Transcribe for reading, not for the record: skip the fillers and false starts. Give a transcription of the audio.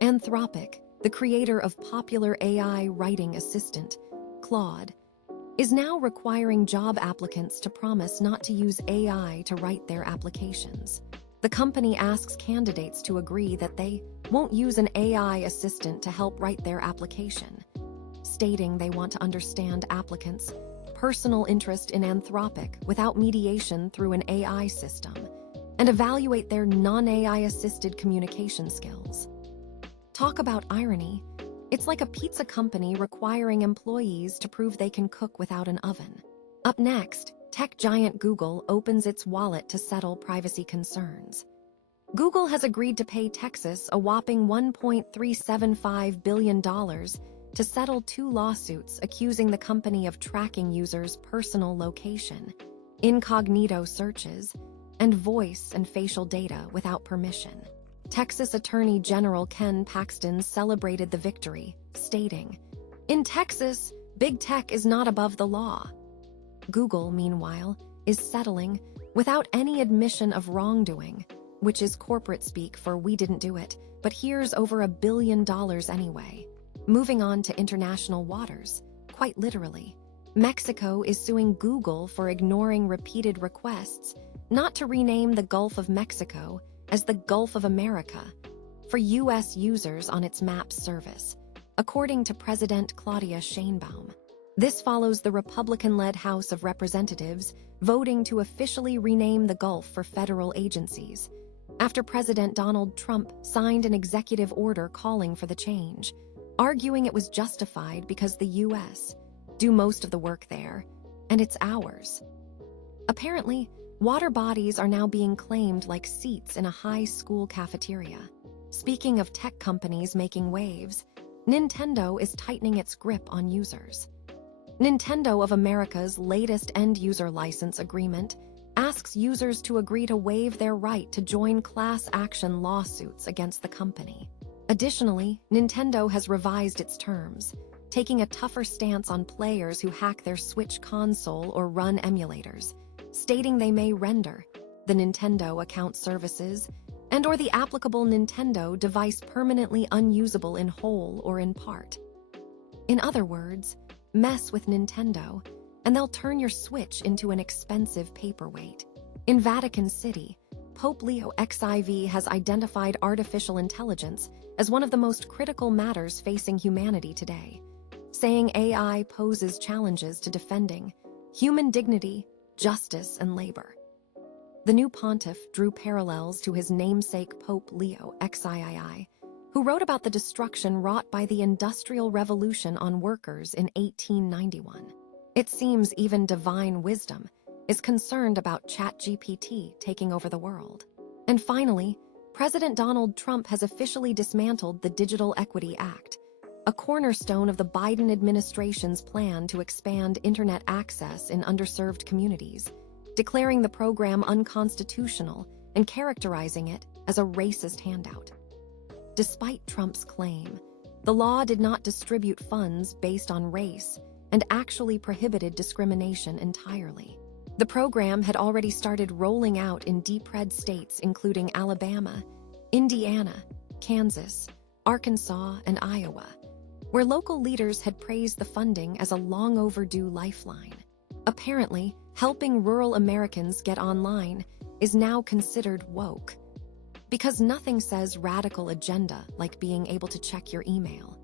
Anthropic, the creator of popular AI writing assistant, Claude, is now requiring job applicants to promise not to use AI to write their applications. The company asks candidates to agree that they won't use an AI assistant to help write their application, stating they want to understand applicants' personal interest in Anthropic without mediation through an AI system, and evaluate their non-AI assisted communication skills. Talk about irony. It's like a pizza company requiring employees to prove they can cook without an oven. Up next, tech giant Google opens its wallet to settle privacy concerns. Google has agreed to pay Texas a whopping $1.375 billion to settle 2 lawsuits accusing the company of tracking users' personal location, incognito searches, and voice and facial data without permission. Texas Attorney General Ken Paxton celebrated the victory, stating, "In Texas, big tech is not above the law." Google, meanwhile, is settling without any admission of wrongdoing, which is corporate speak for "we didn't do it, but here's over $1 billion anyway." Moving on to international waters, quite literally, Mexico is suing Google for ignoring repeated requests not to rename the Gulf of Mexico as the Gulf of America for U.S. users on its Maps service, according to President Claudia Sheinbaum. This follows the Republican-led House of Representatives voting to officially rename the Gulf for federal agencies, after President Donald Trump signed an executive order calling for the change, arguing it was justified because the U.S. do most of the work there, and it's ours. Apparently, water bodies are now being claimed like seats in a high school cafeteria. Speaking of tech companies making waves, Nintendo is tightening its grip on users. Nintendo of America's latest end-user license agreement asks users to agree to waive their right to join class action lawsuits against the company. Additionally, Nintendo has revised its terms, taking a tougher stance on players who hack their Switch console or run emulators, stating they may render the Nintendo account services and/or the applicable Nintendo device permanently unusable in whole or in part. In other words, mess with Nintendo, and they'll turn your Switch into an expensive paperweight. In Vatican City, Pope Leo XIV has identified artificial intelligence as one of the most critical matters facing humanity today, saying AI poses challenges to defending human dignity, justice, and labor. The new pontiff drew parallels to his namesake Pope Leo XIV, who wrote about the destruction wrought by the Industrial Revolution on workers in 1891. It seems even divine wisdom is concerned about ChatGPT taking over the world. And finally, President Donald Trump has officially dismantled the Digital Equity Act, a cornerstone of the Biden administration's plan to expand internet access in underserved communities, declaring the program unconstitutional and characterizing it as a racist handout. Despite Trump's claim, the law did not distribute funds based on race and actually prohibited discrimination entirely. The program had already started rolling out in deep red states including Alabama, Indiana, Kansas, Arkansas, and Iowa, where local leaders had praised the funding as a long overdue lifeline. Apparently, helping rural Americans get online is now considered woke, because nothing says radical agenda like being able to check your email.